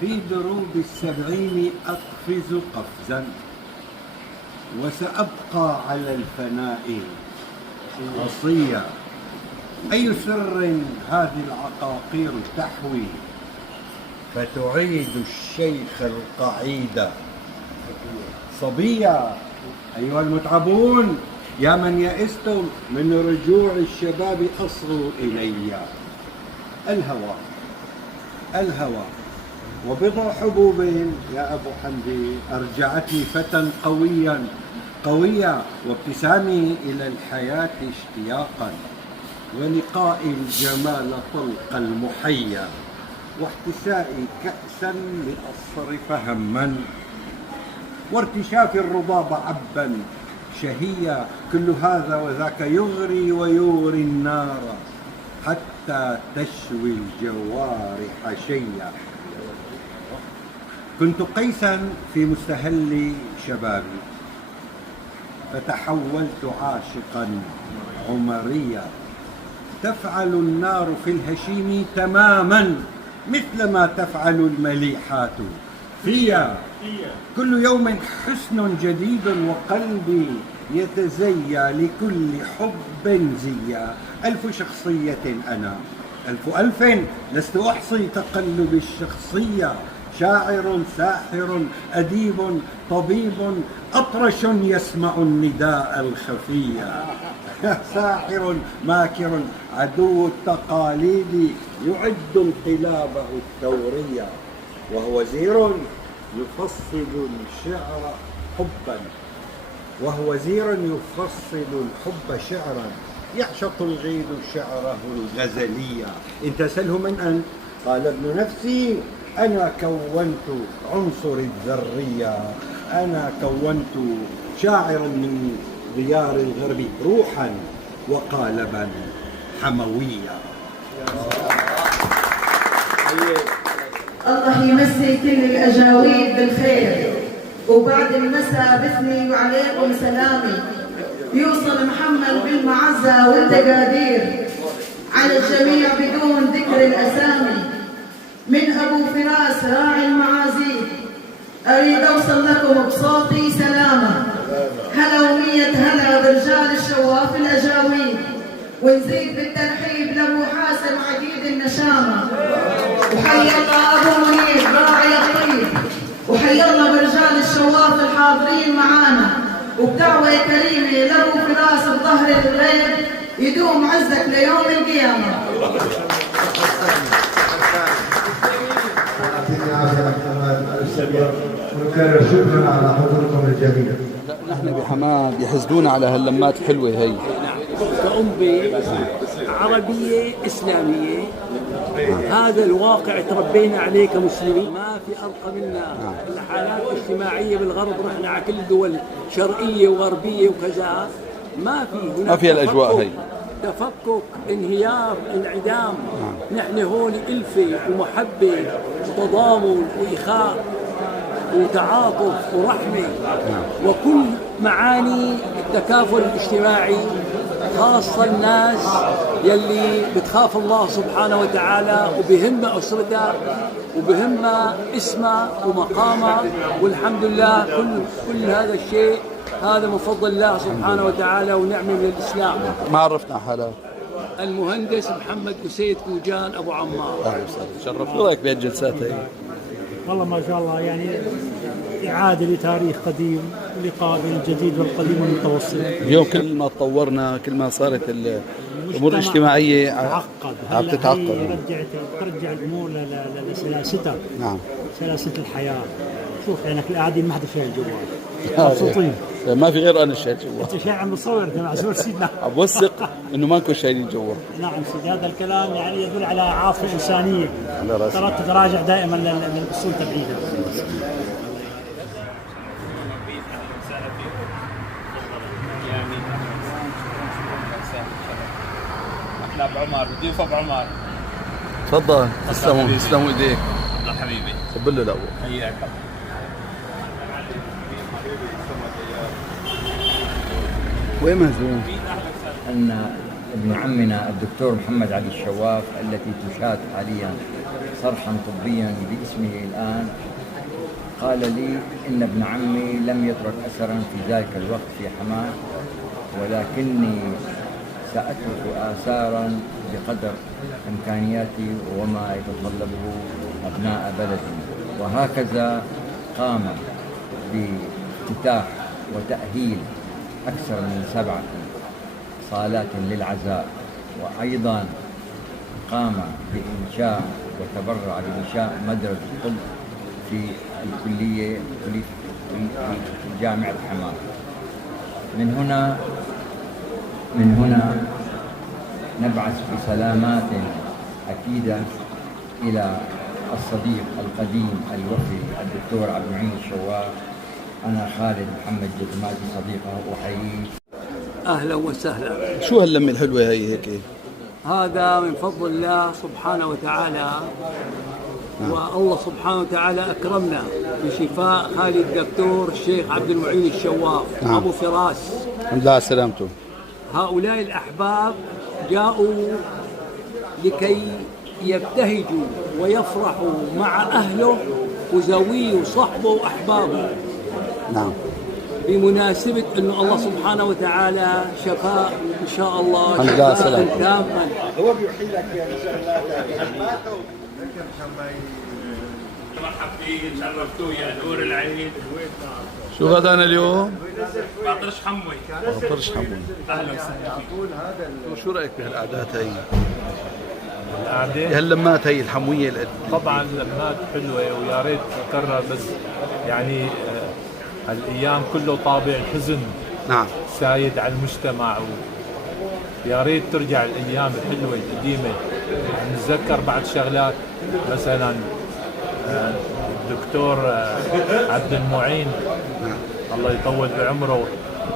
في دروب السبعين أقفز قفزا، وسأبقى على الفناء وصيا. أي سر هذه العقاقير تحوي، فتعيد الشيخ القعيد صبيا. أيها المتعبون، يا من يئستم من رجوع الشباب أصغوا إلي. الهوى وبضع حبوب يا أبو حمدي أرجعتني فتى قويا، وابتسامي إلى الحياة اشتياقا، ولقاء الجمال طلق المحيا، واحتسائي كأسا لأصرف هما، وارتشاف الرباب عبا شهيا. كل هذا وذاك يغري ويغري النار، حتى تشوي الجوارح شيا. كنت قيسا في مستهل شبابي، فتحولت عاشقا عمريا. تفعل النار في الهشيم تماما مثل ما تفعل المليحات فيا. كل يوم حسن جديد، وقلبي يتزيا لكل حب زيا. ألف شخصية أنا، ألف لست أحصي تقلب الشخصية. شاعر، ساحر، أديب، طبيب، أطرش يسمع النداء الخفية. ساحر ماكر عدو التقاليد، يعد انقلابه الثورية. وهو وزير يفصل الشعر حبا، شعرا. يعشق الغيد شعره الغزلية. إن تسأله من أنت قال ابن نفسي، أنا كونت عنصر الذرية. أنا كونت شاعرا من ديار الغرب، روحا وقالبا حمويا. الله يمسي كل الأجاويد بالخير، وبعد المساء بثني وعليكم سلامي. يوصل محمد بالمعزة والتقادير على الجميع بدون ذكر الأسامي. من أبو فراس راعي المعازيد أريد أوصل لكم بصوتي سلامة. هلا ومية هلا برجال الشواف الأجاويد، ونزيد بالترحيب لأبو حاسم عقيد النشامة. وحي الله أبو منير راعي الطيب، وحي الله برجال الشواف الحاضرين معانا. وبدعوة كريمة لأبو فراس بظهر الغيب، يدوم عزك ليوم القيامة. ونكرر شكرا على حضوركم الجميل. نحن بحماه بيحسدونا على هاللمات الحلوة هي. كأمة عربية إسلامية، هذا الواقع تربينا عليه كمسلمين. ما في أرقى منا. الحالات الاجتماعية بالغرب، رحنا على كل الدول شرقية وغربية وكذا، ما في الأجواء هي. تفكك، انهيار، انعدام. نحن هون ألفة ومحبة وتضامن وإخاء وتعاطف ورحمة، وكل معاني التكافل الاجتماعي، خاصة الناس يلي بتخاف الله سبحانه وتعالى وبهمها أسرتها وبهمها اسمها ومقامها. والحمد لله كل هذا الشيء هذا من فضل الله سبحانه وتعالى ونعمة من الإسلام. ما عرفنا حالات. المهندس محمد أسيد كوجان أبو عمار. أهلا وسهلا، شرفت. شو رأيك بهالجلسات هي؟ والله ما شاء الله، يعني إعادة لتاريخ قديم، ولقاء بين الجديد والقديم والمتوسط. اليوم كل ما تطورنا، كل ما صارت الأمور الاجتماعية عم تتعقد. ترجع الأمور لسلاستها. نعم، سلاسة الحياة. شوف عينك القاعدين ما حدا شايل جوال، مبسوطين. ما في غير أنا شايل جوال. أنت شايل عم تصور، أنت معزول سيدنا. عم بوثق إنه ما نكون شايلين جوال. نعم سيدي، هذا الكلام يعني يدل على عاطفة إنسانية. على رأسي. ترى تتراجع دائما للأصول تبعيدها. ابو عمر، ضيوف ابو عمر. تفضل. تسلموا ايديك. الله حبيبي. صب له الاول. حياك الله. وين مهزوم؟ ان ابن عمنا الدكتور محمد علي الشواف التي تشاد حاليا صرحا طبيا باسمه الآن، قال لي إن ابن عمي لم يترك أثرا في ذلك الوقت في حماة، ولكني سأترك آثارا بقدر إمكانياتي وما يتطلبه أبناء بلدي. وهكذا قام بافتتاح وتأهيل أكثر من 7 صالات للعزاء، وأيضا قام بإنشاء وتبرع بإنشاء مدرسة الطب في الكلية في جامعة حماة. من هنا نبعث بسلامات أكيدة إلى الصديق القديم الوفي الدكتور عبد المعين الشواف. أنا خالد محمد جزماتي صديقه أحييه. أهلا وسهلا. شو هاللمة الحلوة هي هيك؟ هذا من فضل الله سبحانه وتعالى. والله سبحانه وتعالى أكرمنا بشفاء خالد الدكتور الشيخ عبد المعين الشواف أبو فراس. الحمد لله على سلامته. هؤلاء الأحباب جاءوا لكي يبتهجوا ويفرحوا مع أهله وزويه وصحبه وأحبابه. نعم. بمناسبة أنه الله سبحانه وتعالى شفاء إن شاء الله شفاء تاما. هو بيوحي لك يا مرحب فيه، شرفتوه يا نور العين. شو غدانا اليوم؟ باطرش حموي. باطرش حموي. اهلا وسهلا فيك. شو رايك بهالقعدات هي؟ القعدة هاللمات هي الحموية طبعا لمات حلوة ويا ريت تكرر، بس يعني هالايام كله طابع الحزن. نعم. سايد على المجتمع، يا ريت ترجع الايام الحلوة القديمة. نتذكر بعض شغلات، مثلا الدكتور عبد المعين الله يطول بعمره،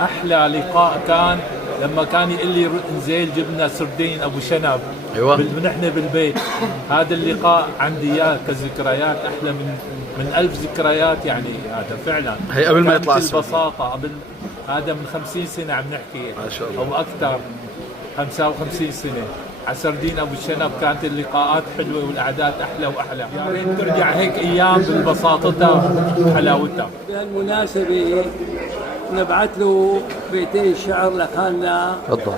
احلى لقاء كان لما كان يقول لي انزل جبنا سردين ابو شنب. ايوه. نحن بالبيت. هذا اللقاء عندي اياه كذكريات احلى من 1000 ذكريات، يعني هذا فعلا. هي قبل ما يطلع البساطه قبل، هذا من 50 سنه عم نحكي ما شاء الله، او اكثر، 55 سنه. على سردين ابو الشنب كانت اللقاءات حلوه والقعدات احلى واحلى. يا ريت ترجع هيك ايام ببساطتها وحلاوتها. بهالمناسبه نبعث له بيتين شعر لخالنا تفضل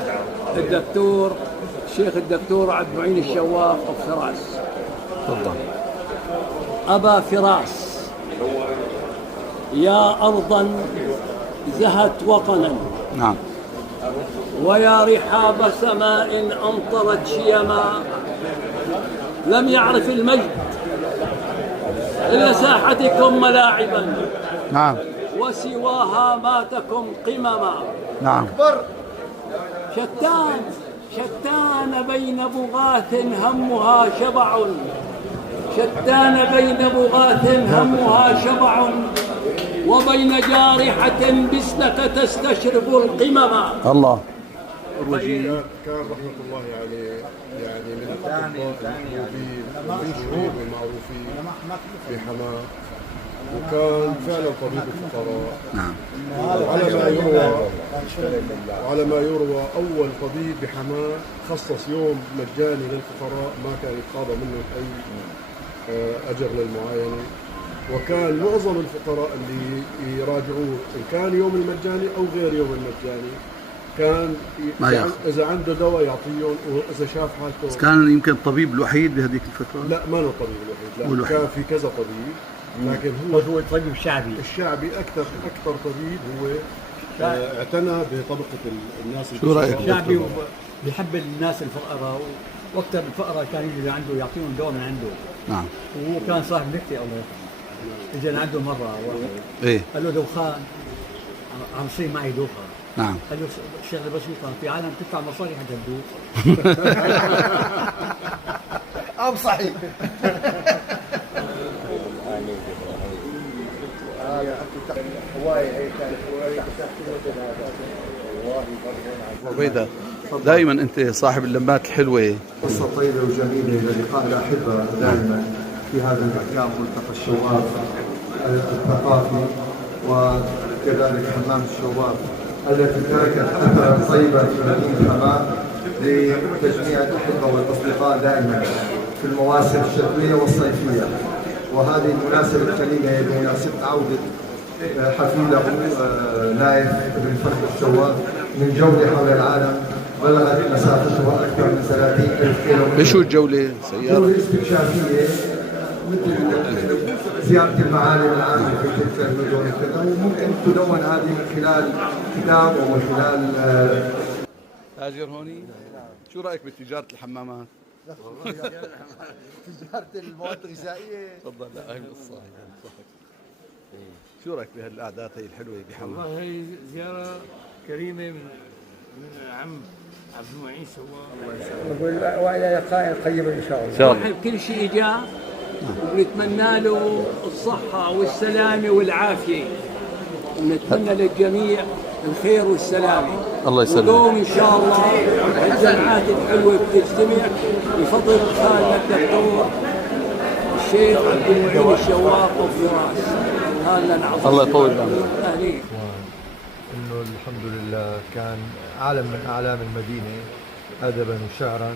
الدكتور الشيخ الدكتور عبد المعين الشواف أبو فراس. تفضل. أبا فراس، يا أرضا زهت وطنا. نعم. ويا رحاب سماء أمطرت شيما، لم يعرف المجد إلا ساحتكم ملاعبا. نعم. وسواها ماتكم قمما. نعم. شتان بين بغاث همها شبع، شتان بين بغاث همها شبع، وبين جارحة بسلك تستشرف القمم. الله. كان رحمة الله عليه يعني من الأطباء المشهورين والمعروفين في حماة، وكان فعلا طبيب الفقراء. نعم. وعلى ما يروى أول طبيب بحماة خصص يوم مجاني للفقراء، ما كان يتقاضى منهم أي أجر للمعاينة. وكان معظم الفقراء اللي يراجعوه إن كان يوم المجاني أو غير يوم المجاني كان إذا عنده دواء يعطيهم، وإذا شاف حالته. كان يمكن الطبيب الوحيد بهذيك الفترة؟ لا، ما هو الطبيب الوحيد، لا كان في كذا طبيب، لكن هو الطبيب الشعبي. الشعبي أكثر طبيب هو اعتنى بطبقة الناس. شو رأيك؟ الشعبي بيحب الناس الفقراء، وقت الفقراء كان يجي لعنده يعطيهم دواء من عنده. نعم. وهو كان صاحب نكتة الله. اجى لعنده مرة ايه؟ قال له دخان، عم يصير معي دوخة. نعم. قال له الشغله بسيطه، في عالم تدفع مصاري حتى تدوخ. صحيح. عبيدة، دائما انت صاحب اللمات الحلوه. قصه طيبه وجميله للقاء الاحبه دائما في هذا المكان، ملتقى الشواف الثقافي، وكذلك حمام الشواف التي تركت اثرا طيبا في مدينه حماه لتجميع الاحبه والاصدقاء دائما. في المواسم الشتوية والصيفية. وهذه المناسبة الكريمة بمناسبة عودة حفيده نايف بن فخر الشواف من جولة حول العالم بلغت مسافتها أكثر من 30,000 كيلومتر. ايش هو الجولة؟ سيارة؟ جولة استكشافية مثل زيارة المعالم العامة في تلك المدن وكذا، وممكن تدون هذه من خلال كتاب ومن خلال هاجر هوني، شو رأيك بتجارة الحمامات؟ تجارة المواد الغذائية. تفضل. لا هي القصة. شو رأيك بهالقعدات هي الحلوة بحمام؟ والله هي زيارة كريمة من عم عبد المعين سوا. وإلى لقاء قريب إن شاء الله. كل شيء جاء ونتمنى له الصحة والسلامة والعافية، ونتمنى للجميع الخير والسلامة. الله يسلمك. ودوم إن شاء الله الجمعات الحلوة بتجتمع بفضل خالنا الدكتور الشيخ عبد المعين الشواف وفراس. هذا نعطيه. الله يطول بعمرك. أهلين. إنه الحمد لله كان عالم من أعلام المدينة أدبا وشعرا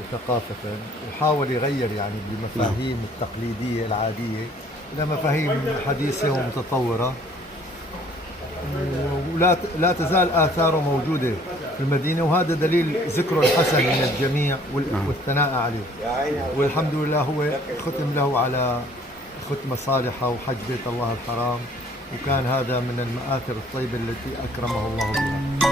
وثقافة، وحاول يغير يعني بالمفاهيم التقليدية العادية إلى مفاهيم حديثة ومتطورة، ولا لا تزال آثاره موجودة في المدينة، وهذا دليل ذكره الحسن من الجميع والثناء عليه. والحمد لله هو ختم له على ختمة صالحة وحج بيت الله الحرام، وكان هذا من المآثر الطيبة التي أكرمه الله بها.